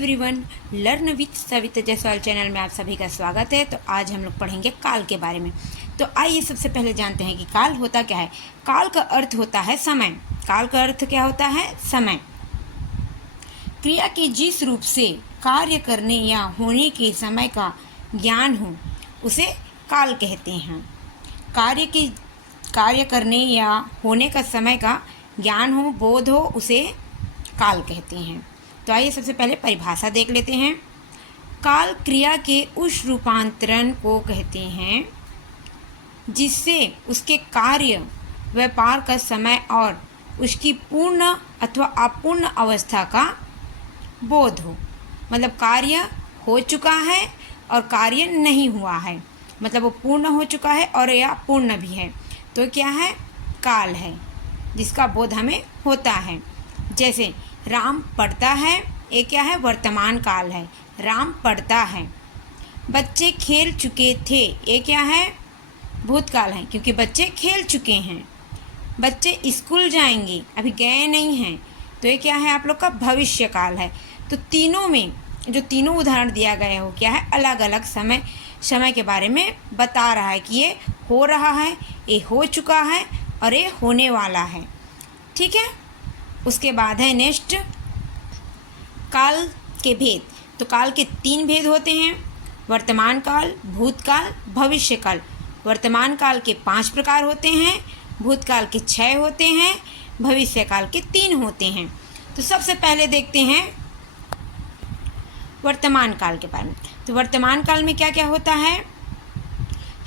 Everyone, learn with Savita Jaiswal channel में आप सभी का स्वागत है। तो आज हम लोग पढ़ेंगे काल के बारे में। तो आइए सबसे पहले जानते हैं कि काल होता क्या है। काल का अर्थ होता है समय। काल का अर्थ क्या होता है? समय। क्रिया के जिस रूप से कार्य करने या होने के समय का ज्ञान हो उसे काल कहते हैं। कार्य करने या होने का समय का ज्ञान हो, बोध हो, उसे काल कहते हैं। तो आइए सबसे पहले परिभाषा देख लेते हैं। काल क्रिया के उस रूपांतरण को कहते हैं जिससे उसके कार्य व्यापार का समय और उसकी पूर्ण अथवा अपूर्ण अवस्था का बोध हो। मतलब कार्य हो चुका है और कार्य नहीं हुआ है, मतलब वो पूर्ण हो चुका है और या पूर्ण भी है, तो क्या है? काल है, जिसका बोध हमें होता है। जैसे राम पढ़ता है, ये क्या है? वर्तमान काल है, राम पढ़ता है। बच्चे खेल चुके थे, ये क्या है? भूतकाल है, क्योंकि बच्चे खेल चुके हैं। बच्चे स्कूल जाएंगे, अभी गए नहीं हैं, तो ये क्या है? आप लोग का भविष्य काल है। तो तीनों में जो तीनों उदाहरण दिया गया है वो क्या है? अलग अलग समय के बारे में बता रहा है कि ये हो रहा है, ये हो चुका है और ये होने वाला है। ठीक है। उसके बाद है नेक्स्ट, काल के भेद। तो काल के 3 भेद होते हैं: वर्तमान काल, भूतकाल, भविष्य काल। वर्तमान काल के 5 प्रकार होते हैं, भूतकाल के 6 होते हैं, भविष्य काल के 3 होते हैं। तो सबसे पहले देखते हैं वर्तमान काल के बारे में। तो वर्तमान काल में क्या क्या होता है?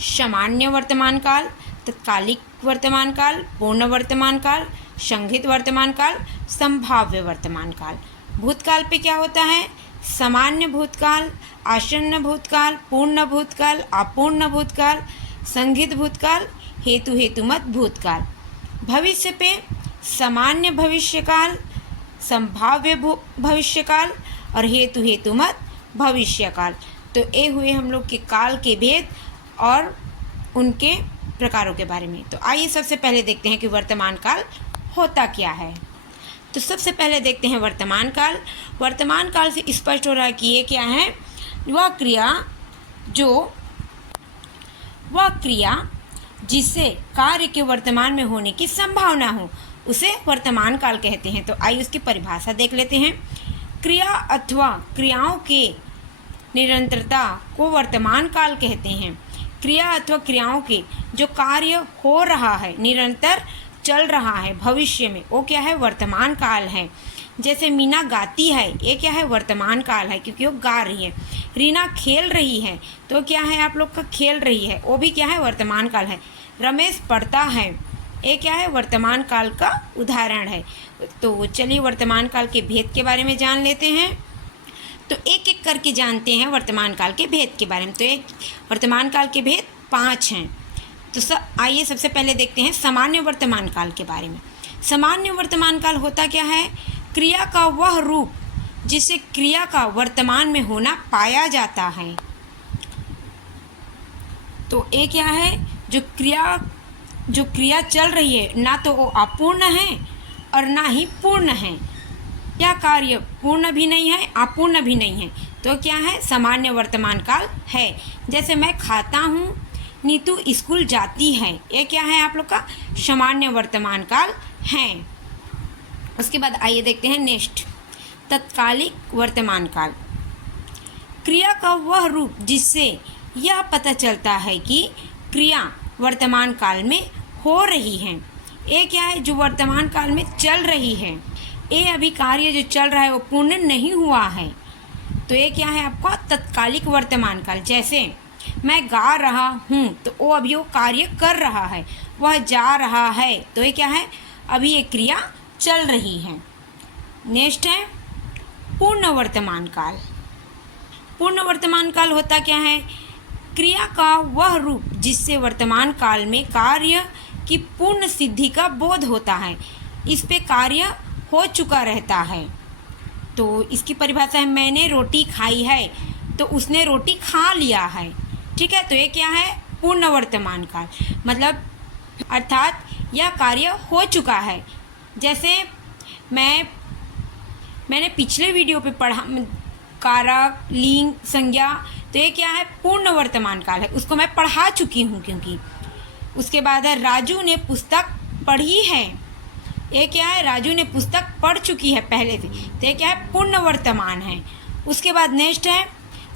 सामान्य वर्तमान काल, तत्कालिक वर्तमान काल, पूर्ण वर्तमान काल, संघित वर्तमान काल, संभाव्य वर्तमान काल। भूतकाल पे क्या होता है? सामान्य भूतकाल, आसन्न भूतकाल, पूर्ण भूतकाल, अपूर्ण भूतकाल, संघित भूतकाल, हेतुमत भूतकाल। भविष्य पे सामान्य भविष्यकाल, संभाव्य भविष्यकाल और हेतुमत भविष्यकाल। तो ये हुए हम लोग के काल के भेद और उनके प्रकारों के बारे में। तो आइए सबसे पहले देखते हैं कि वर्तमान काल होता क्या है। तो सबसे पहले देखते हैं वर्तमान काल। वर्तमान काल से स्पष्ट हो रहा है कि ये क्या है? वह क्रिया जिससे कार्य के वर्तमान में होने की संभावना हो उसे वर्तमान काल कहते हैं। तो आइए उसकी परिभाषा देख लेते हैं। क्रिया अथवा क्रियाओं के निरंतरता को वर्तमान काल कहते हैं। क्रिया अथवा क्रियाओं के जो कार्य हो रहा है, निरंतर चल रहा है भविष्य में, वो क्या है? वर्तमान काल है। जैसे मीना गाती है, ये क्या है? वर्तमान काल है, क्योंकि वो गा रही है। रीना खेल रही है, तो क्या है? आप लोग का खेल रही है, वो भी क्या है? वर्तमान काल है। रमेश पढ़ता है, ये क्या है? वर्तमान काल का उदाहरण है। तो चलिए वर्तमान काल के भेद के बारे में जान लेते हैं। तो एक एक करके जानते हैं वर्तमान काल के भेद के बारे में। तो एक वर्तमान काल के भेद 5 हैं। तो आइए सबसे पहले देखते हैं सामान्य वर्तमान काल के बारे में। सामान्य वर्तमान काल होता क्या है? क्रिया का वह रूप जिससे क्रिया का वर्तमान में होना पाया जाता है। तो ये क्या है? जो क्रिया चल रही है, ना तो वो अपूर्ण है और ना ही पूर्ण है। क्या कार्य पूर्ण भी नहीं है, अपूर्ण भी नहीं है, तो क्या है? सामान्य वर्तमान काल है। जैसे मैं खाता हूँ, नीतू स्कूल जाती है, ये क्या है? आप लोग का सामान्य वर्तमान काल है। उसके बाद आइए देखते हैं नेक्स्ट, तत्कालिक वर्तमान काल। क्रिया का वह रूप जिससे यह पता चलता है कि क्रिया वर्तमान काल में हो रही है। ये क्या है? जो वर्तमान काल में चल रही है, ये अभी कार्य जो चल रहा है वो पूर्ण नहीं हुआ है, तो ये क्या है? आपका तत्कालिक वर्तमान काल। जैसे मैं गा रहा हूँ, तो वो अभी वो कार्य कर रहा है। वह जा रहा है, तो ये क्या है? अभी ये क्रिया चल रही है। नेक्स्ट है पूर्ण वर्तमान काल। पूर्ण वर्तमान काल होता क्या है? क्रिया का वह रूप जिससे वर्तमान काल में कार्य की पूर्ण सिद्धि का बोध होता है। इस पे कार्य हो चुका रहता है। तो इसकी परिभाषा है, मैंने रोटी खाई है, तो उसने रोटी खा लिया है। ठीक है। तो ये क्या है? पूर्ण वर्तमान काल, मतलब अर्थात यह कार्य हो चुका है। जैसे मैंने पिछले वीडियो पे कारक, लिंग, संज्ञा। तो ये क्या है? पूर्ण वर्तमान काल है, उसको मैं पढ़ा चुकी हूँ क्योंकि। उसके बाद है राजू ने पुस्तक पढ़ी है। ये क्या है? राजू ने पुस्तक पढ़ चुकी है पहले से, तो ये क्या है? पूर्ण वर्तमान है। उसके बाद नेक्स्ट है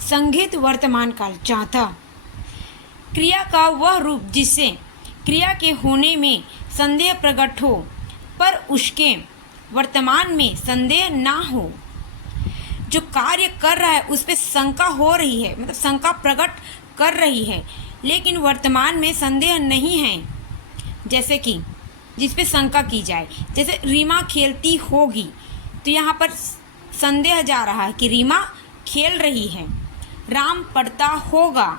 संघित वर्तमान काल, चौथा। क्रिया का वह रूप जिससे क्रिया के होने में संदेह प्रकट हो पर उसके वर्तमान में संदेह ना हो। जो कार्य कर रहा है उस पर शंका हो रही है, मतलब शंका प्रकट कर रही है, लेकिन वर्तमान में संदेह नहीं है। जैसे कि जिस पे शंका की जाए, जैसे रीमा खेलती होगी, तो यहाँ पर संदेह जा रहा है कि रीमा खेल रही है। राम पढ़ता होगा,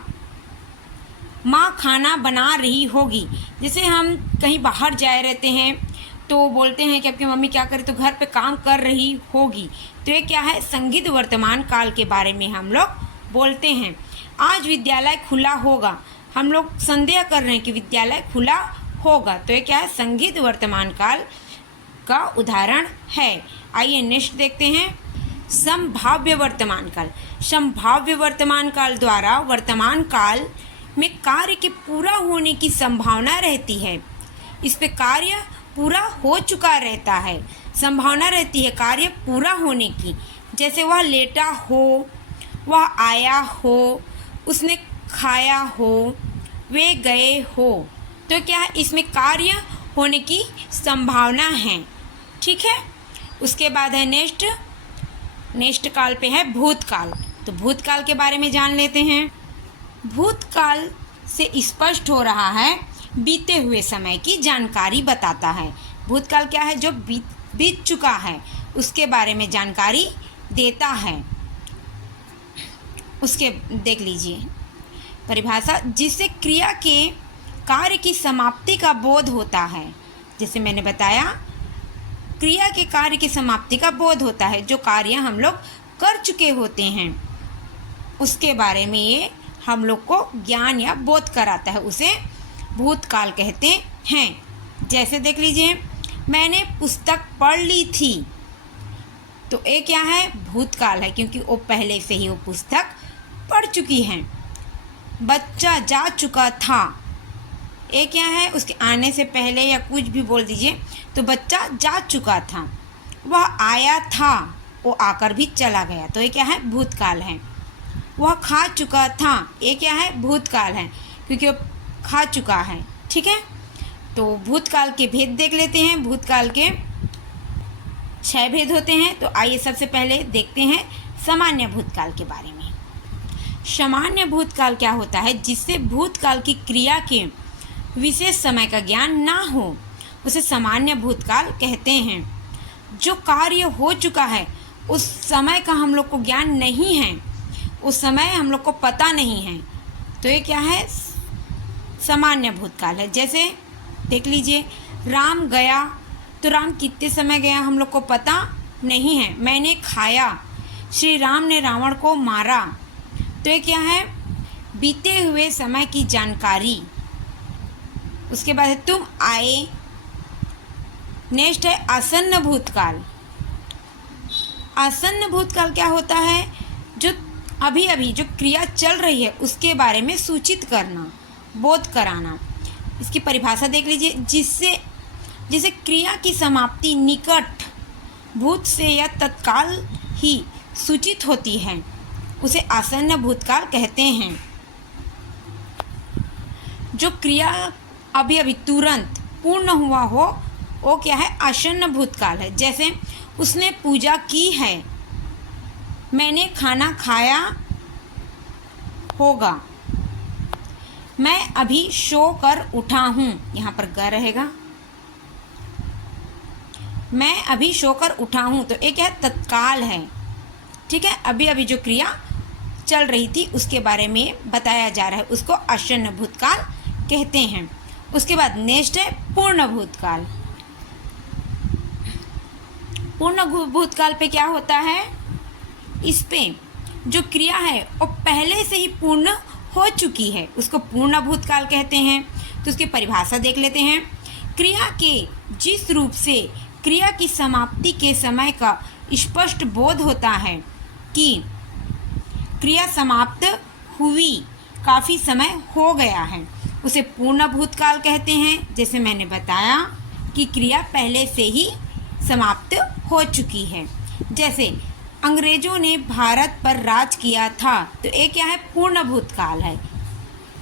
माँ खाना बना रही होगी। जैसे हम कहीं बाहर जाए रहते हैं तो बोलते हैं कि आपकी मम्मी क्या करे, तो घर पे काम कर रही होगी। तो ये क्या है? संघित वर्तमान काल के बारे में हम लोग बोलते हैं। आज विद्यालय खुला होगा, हम लोग संदेह कर रहे हैं कि विद्यालय खुला होगा, तो ये क्या है? संघित वर्तमान काल का उदाहरण है। आइए नेक्स्ट देखते हैं संभाव्य वर्तमान काल। संभाव्य वर्तमान काल द्वारा वर्तमान काल में कार्य के पूरा होने की संभावना रहती है। इस पे कार्य पूरा हो चुका रहता है, संभावना रहती है कार्य पूरा होने की। जैसे वह लेटा हो, वह आया हो, उसने खाया हो, वे गए हो। तो क्या है? इसमें कार्य होने की संभावना है। ठीक है। उसके बाद है नेक्स्ट काल पे है भूतकाल। तो भूतकाल के बारे में जान लेते हैं। भूतकाल से स्पष्ट हो रहा है बीते हुए समय की जानकारी बताता है। भूतकाल क्या है? जो बीत चुका है उसके बारे में जानकारी देता है। उसके देख लीजिए परिभाषा, जिससे क्रिया के कार्य की समाप्ति का बोध होता है। जैसे मैंने बताया, क्रिया के कार्य की समाप्ति का बोध होता है। जो कार्य हम लोग कर चुके होते हैं उसके बारे में ये हम लोग को ज्ञान या बोध कराता है, उसे भूतकाल कहते हैं। जैसे देख लीजिए, मैंने पुस्तक पढ़ ली थी, तो ये क्या है? भूतकाल है, क्योंकि वो पहले से ही वो पुस्तक पढ़ चुकी हैं। बच्चा जा चुका था, ये क्या है? उसके आने से पहले या कुछ भी बोल दीजिए, तो बच्चा जा चुका था। वह आया था, वो आकर भी चला गया, तो ये क्या है? भूतकाल है। वह खा चुका था, ये क्या है? भूतकाल है, क्योंकि वो खा चुका है। ठीक है। तो भूतकाल के भेद देख लेते हैं। भूतकाल के 6 भेद होते हैं। तो आइए सबसे पहले देखते हैं सामान्य भूतकाल के बारे में। सामान्य भूतकाल क्या होता है? जिससे भूतकाल की क्रिया के विशेष समय का ज्ञान ना हो, उसे सामान्य भूतकाल कहते हैं। जो कार्य हो चुका है उस समय का हम लोग को ज्ञान नहीं है, उस समय हम लोग को पता नहीं है, तो ये क्या है? सामान्य भूतकाल है। जैसे देख लीजिए, राम गया, तो राम कितने समय गया हम लोग को पता नहीं है। मैंने खाया, श्री राम ने रावण को मारा, तो ये क्या है? बीते हुए समय की जानकारी। उसके बाद है तुम आए। नेक्स्ट है आसन्न भूतकाल। आसन्न भूतकाल क्या होता है? जो अभी अभी जो क्रिया चल रही है उसके बारे में सूचित करना, बोध कराना। इसकी परिभाषा देख लीजिए, जिससे क्रिया की समाप्ति निकट भूत से या तत्काल ही सूचित होती है, उसे आसन्न भूतकाल कहते हैं। जो क्रिया अभी अभी तुरंत पूर्ण हुआ हो, वो क्या है? आसन्न भूतकाल है। जैसे उसने पूजा की है, मैंने खाना खाया होगा, मैं अभी सो कर उठा हूँ, यहाँ पर ग रहेगा, मैं अभी सो कर उठा हूँ, तो एक है तत्काल है। ठीक है। अभी अभी जो क्रिया चल रही थी उसके बारे में बताया जा रहा है, उसको आसन्न भूतकाल कहते हैं। उसके बाद नेक्स्ट है पूर्ण भूतकाल। पूर्ण भूतकाल पे क्या होता है? इस पे जो क्रिया है वो पहले से ही पूर्ण हो चुकी है, उसको पूर्ण भूतकाल कहते हैं। तो उसकी परिभाषा देख लेते हैं। क्रिया के जिस रूप से क्रिया की समाप्ति के समय का स्पष्ट बोध होता है कि क्रिया समाप्त हुई, काफ़ी समय हो गया है, उसे पूर्ण भूतकाल कहते हैं। जैसे मैंने बताया कि क्रिया पहले से ही समाप्त हो चुकी है। जैसे अंग्रेजों ने भारत पर राज किया था, तो ये क्या है, पूर्ण भूतकाल है,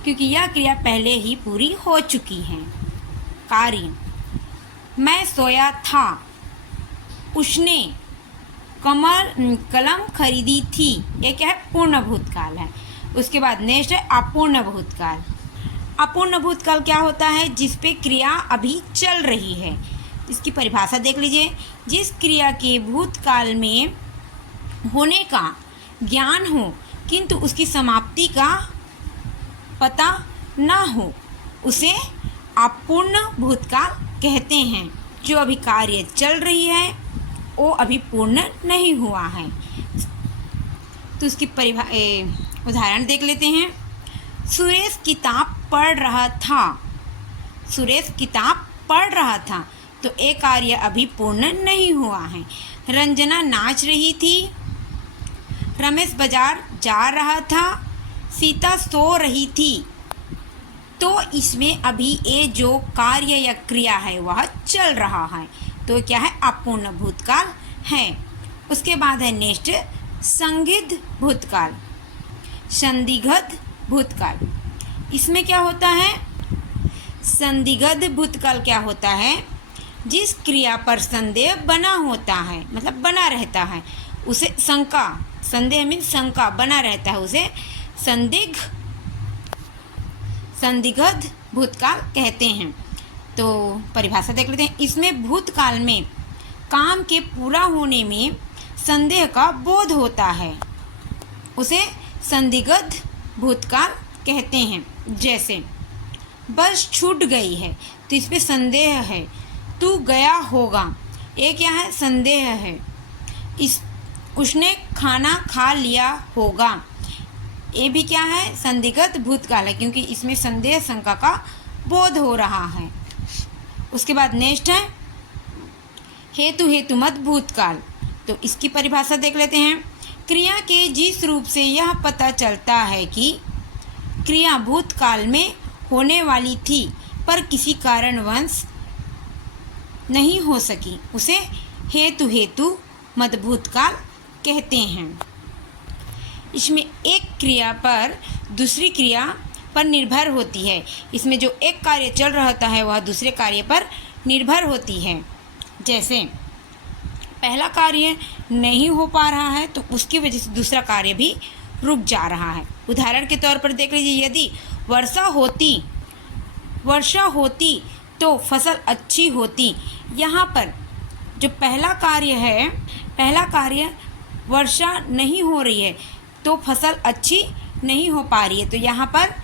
क्योंकि यह क्रिया पहले ही पूरी हो चुकी है। कार्य, मैं सोया था, उसने कलम खरीदी थी, ये क्या है, पूर्ण भूतकाल है। उसके बाद नेक्स्ट है अपूर्ण भूतकाल। अपूर्ण भूतकाल क्या होता है, जिस पे क्रिया अभी चल रही है। इसकी परिभाषा देख लीजिए। जिस क्रिया के भूतकाल में होने का ज्ञान हो किंतु उसकी समाप्ति का पता ना हो, उसे अपूर्ण भूतकाल कहते हैं। जो अभी कार्य चल रही है वो अभी पूर्ण नहीं हुआ है। तो उसकी उदाहरण देख लेते हैं। सुरेश किताब पढ़ रहा था, सुरेश किताब पढ़ रहा था, तो ये कार्य अभी पूर्ण नहीं हुआ है। रंजना नाच रही थी, रमेश बाजार जा रहा था, सीता सो रही थी, तो इसमें अभी ये जो कार्य या क्रिया है वह चल रहा है, तो क्या है, अपूर्ण भूतकाल है। उसके बाद है नेक्स्ट संदिग्ध भूतकाल। संदिग्ध भूतकाल, इसमें क्या होता है, संदिग्ध भूतकाल क्या होता है, जिस क्रिया पर संदेह बना होता है, मतलब बना रहता है, उसे शंका, संदेह मीन शंका बना रहता है, उसे संदिग्ध भूतकाल कहते हैं। तो परिभाषा देख लेते हैं। इसमें भूतकाल में काम के पूरा होने में संदेह का बोध होता है, उसे संदिग्ध भूतकाल कहते हैं। जैसे बस छूट गई है, तो इस पे संदेह है, तू गया होगा, ये क्या है, संदेह है। उसने खाना खा लिया होगा, ये भी क्या है, संदिग्ध भूतकाल है, क्योंकि इसमें संदेह शंका का बोध हो रहा है। उसके बाद नेक्स्ट है हेतुमत भूतकाल। तो इसकी परिभाषा देख लेते हैं। क्रिया के जिस रूप से यह पता चलता है कि क्रिया भूतकाल में होने वाली थी पर किसी कारणवश नहीं हो सकी, उसे हेतु मत भूतकाल कहते हैं। इसमें एक क्रिया पर दूसरी क्रिया पर निर्भर होती है। इसमें जो एक कार्य चल रहा है वह दूसरे कार्य पर निर्भर होती है। जैसे पहला कार्य नहीं हो पा रहा है तो उसकी वजह से दूसरा कार्य भी रुक जा रहा है। उदाहरण के तौर पर देख लीजिए, यदि वर्षा होती तो फसल अच्छी होती। यहाँ पर जो पहला कार्य वर्षा नहीं हो रही है तो फसल अच्छी नहीं हो पा रही है, तो यहाँ पर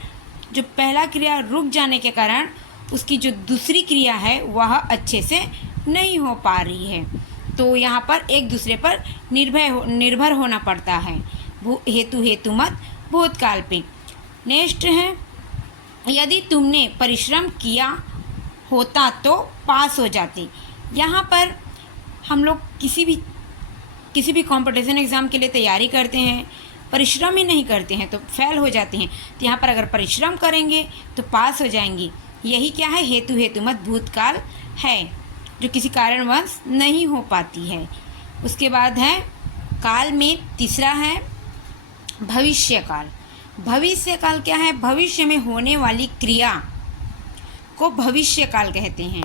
जो पहला क्रिया रुक जाने के कारण उसकी जो दूसरी क्रिया है वह अच्छे से नहीं हो पा रही है। तो यहाँ पर एक दूसरे पर निर्भर होना पड़ता है हेतुमत भूतकाल पे। नेक्स्ट है, यदि तुमने परिश्रम किया होता तो पास हो जाते। यहाँ पर हम लोग किसी भी कंपटीशन एग्ज़ाम के लिए तैयारी करते हैं, परिश्रम ही नहीं करते हैं तो फेल हो जाते हैं। तो यहाँ पर अगर परिश्रम करेंगे तो पास हो जाएंगे। यही क्या है, हेतुमत भूतकाल है, जो किसी कारणवश नहीं हो पाती है। उसके बाद है काल में तीसरा है भविष्यकाल। भविष्यकाल क्या है, भविष्य में होने वाली क्रिया को भविष्यकाल कहते हैं।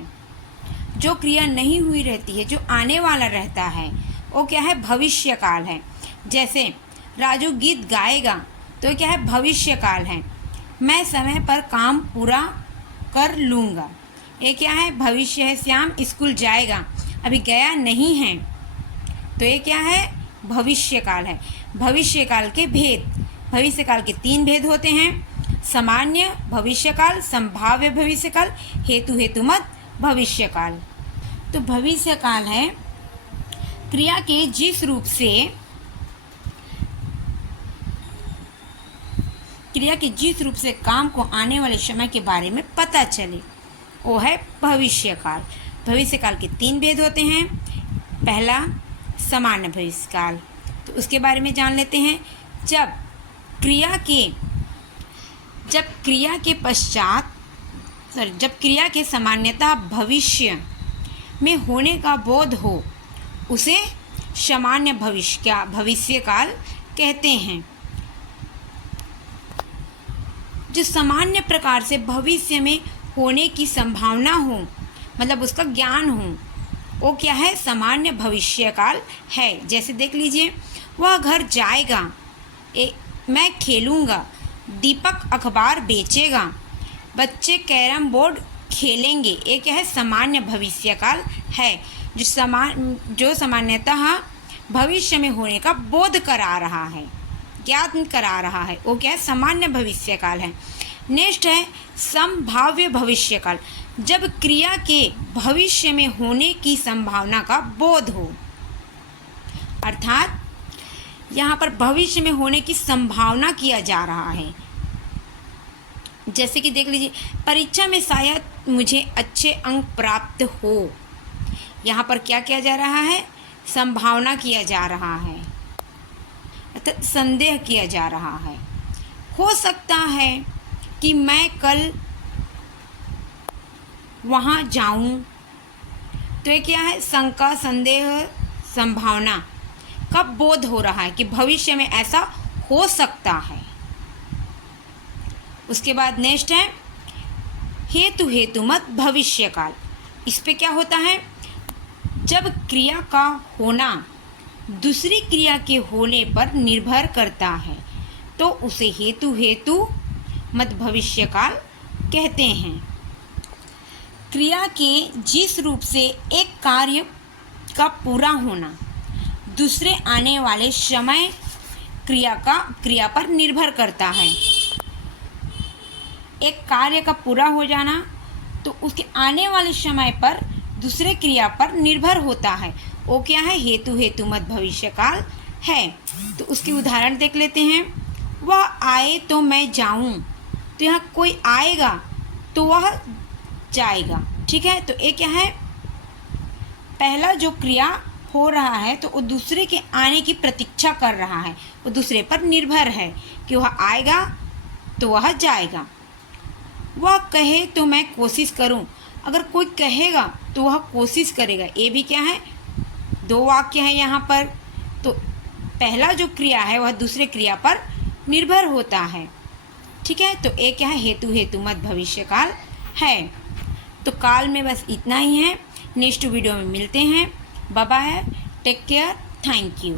जो क्रिया नहीं हुई रहती है, जो आने वाला रहता है, वो क्या है, भविष्यकाल है। जैसे राजू गीत गाएगा तो क्या है, भविष्यकाल है। मैं समय पर काम पूरा कर लूँगा, ये क्या है, भविष्य है। श्याम स्कूल जाएगा, अभी गया नहीं है, तो ये क्या है, भविष्यकाल है। भविष्यकाल के भेद, भविष्यकाल के 3 भेद होते हैं, सामान्य भविष्यकाल, संभाव्य भविष्यकाल, हेतुमत भविष्यकाल। तो भविष्यकाल है क्रिया के जिस रूप से काम को आने वाले समय के बारे में पता चले, वो है भविष्यकाल। भविष्यकाल के 3 भेद होते हैं। पहला सामान्य भविष्यकाल, तो उसके बारे में जान लेते हैं। जब जब क्रिया के सामान्यतः भविष्य में होने का बोध हो उसे सामान्य भविष्य काल कहते हैं। जो सामान्य प्रकार से भविष्य में होने की संभावना हो, मतलब उसका ज्ञान हो, वो क्या है? सामान्य भविष्य काल है। जैसे देख लीजिए, वह घर जाएगा, मैं खेलूँगा, दीपक अखबार बेचेगा, बच्चे कैरम बोर्ड खेलेंगे। ये क्या है? सामान्य भविष्य काल है, जो सामान्यतः भविष्य में होने का बोध करा रहा है, ज्ञान करा रहा है, वो क्या है? सामान्य भविष्य काल है। नेक्स्ट है संभाव्य भविष्य काल, जब क्रिया के भविष्य में होने की संभावना का बोध हो, अर्थात यहाँ पर भविष्य में होने की संभावना किया जा रहा है। जैसे कि देख लीजिए, परीक्षा में शायद मुझे अच्छे अंक प्राप्त हो। यहाँ पर क्या किया जा रहा है? संभावना किया जा रहा है, अर्थात संदेह किया जा रहा है। हो सकता है कि मैं कल वहाँ जाऊँ। तो ये क्या है? शंका, संदेह, संभावना का बोध हो रहा है कि भविष्य में ऐसा हो सकता है। उसके बाद नेक्स्ट है हेतुमत भविष्य काल। इस पे क्या होता है? जब क्रिया का होना दूसरी क्रिया के होने पर निर्भर करता है तो उसे हेतु मत भविष्य काल कहते हैं। क्रिया के जिस रूप से एक कार्य का पूरा होना दूसरे आने वाले समय क्रिया पर निर्भर करता है। एक कार्य का पूरा हो जाना तो उसके आने वाले समय पर दूसरे क्रिया पर निर्भर होता है, वो क्या है? हेतुमत भविष्य काल है। तो उसकी उदाहरण देख लेते हैं। वह आए तो मैं जाऊं, तो यहाँ कोई आएगा तो वह जाएगा, ठीक है। तो ये क्या है? पहला जो क्रिया हो रहा है तो वो दूसरे के आने की प्रतीक्षा कर रहा है, वो दूसरे पर निर्भर है कि वह आएगा तो वह जाएगा। वह कहे तो मैं कोशिश करूं, अगर कोई कहेगा तो वह कोशिश करेगा। ये भी क्या है? दो वाक्य हैं यहाँ पर। तो पहला जो क्रिया है वह दूसरे क्रिया पर निर्भर होता है, ठीक है। तो ये क्या है? हेतुमत भविष्य काल है। तो काल में बस इतना ही है। नेक्स्ट वीडियो में मिलते हैं। Bye bye, take care, thank you.